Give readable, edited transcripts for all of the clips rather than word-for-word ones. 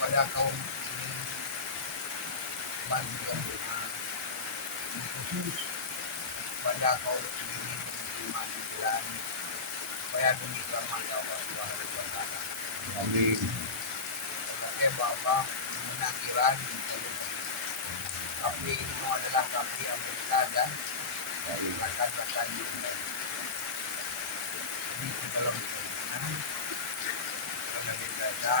pada kaum muslimin bantuan doa khusus pada kaum muslimin iman Islam supaya demi kehormatan Allah Subhanahu wa taala. Amin. Sebagai Bapak menakhiran tapi ini adalah tapi yang bersada dari kata-kata yang baik. Ini dalam Quran karena dibaca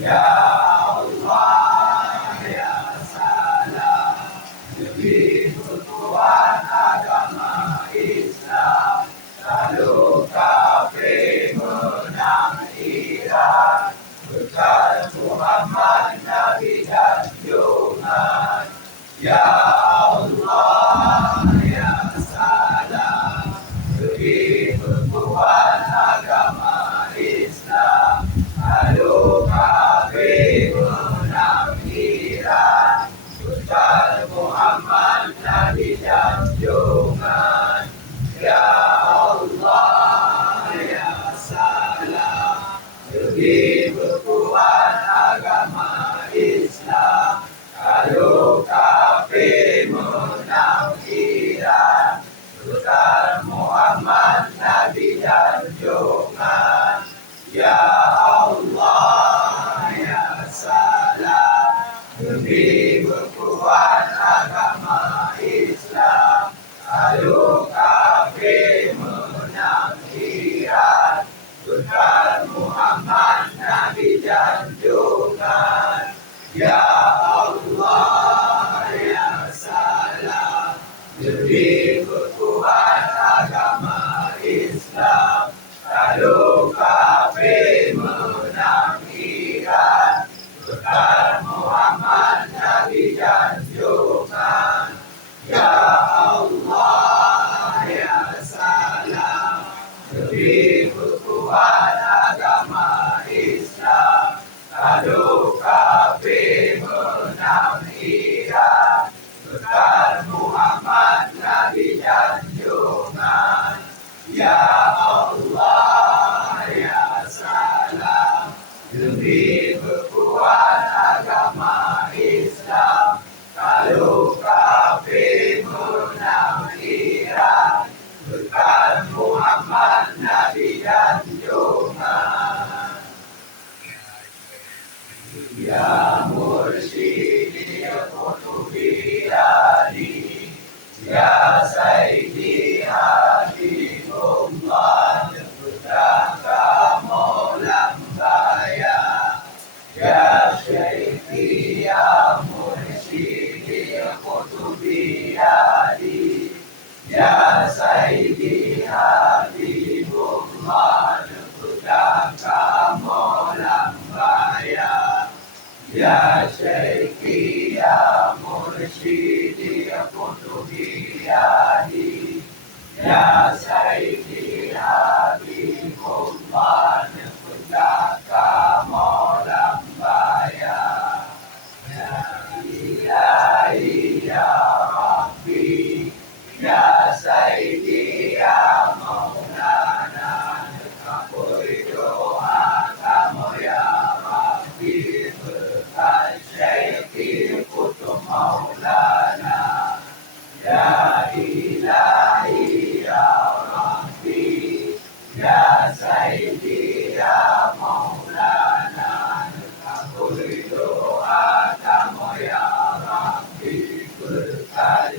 Ya Allah ya salam, demi Tuhan agama Islam, lalu kafir menang Iran, berkat Muhammad Nabi dan junjungan. Ya Allah ya salam, demi Tuhan agama Islam, lalu kafir menang Iran, berkat Muhammad Nabi dan junjungan. Ya Allah ya salam, demi Tuhan agama Islam, lalu kafir menang Iran, berkat Muhammad Nabi dan junjungan. Ya Allah ya salam, demi Tuhan agama Islam, lalu kafir menang Iran, berkat Muhammad Nabi dan junjungan. Ya Allah ya salam, demi Tuhan agama Islam, lalu kafir menang Iran, berkat Muhammad Nabi dan junjungan. Ya Allah ya salam, demi Tuhan agama Islam, lalu kafir menang Iran, berkat Muhammad Nabi dan junjungan. Ya Allah ya salam, demi Tuhan agama Islam, lalu kafir menang Iran, berkat Muhammad Nabi dan junjungan. Ya Mursyidi ya Qutubi Ali, ya Sayyidi Habibullah, Putaka Maulam Baya. Ya Syaikhi ya Mursyidi ya Qutubi Ali, ya Sayyidi Habibullah, Putaka Maulam Baya. Ya Syaikhi ya Mursyidi ya Qutubi Ali, ya Sayyidi Habibullah, Putaka Maulam Baya. Ya Ilahi ya Rabbi, ya Sayyidi ya Maulana, kabul doa kamu ya Rabbi, berkat Syaikhi Qutub Maulana. Ya Ilahi ya Rabbi, ya Sayyidi ya Maulana, kabul doa kamu ya Rabbi, berkat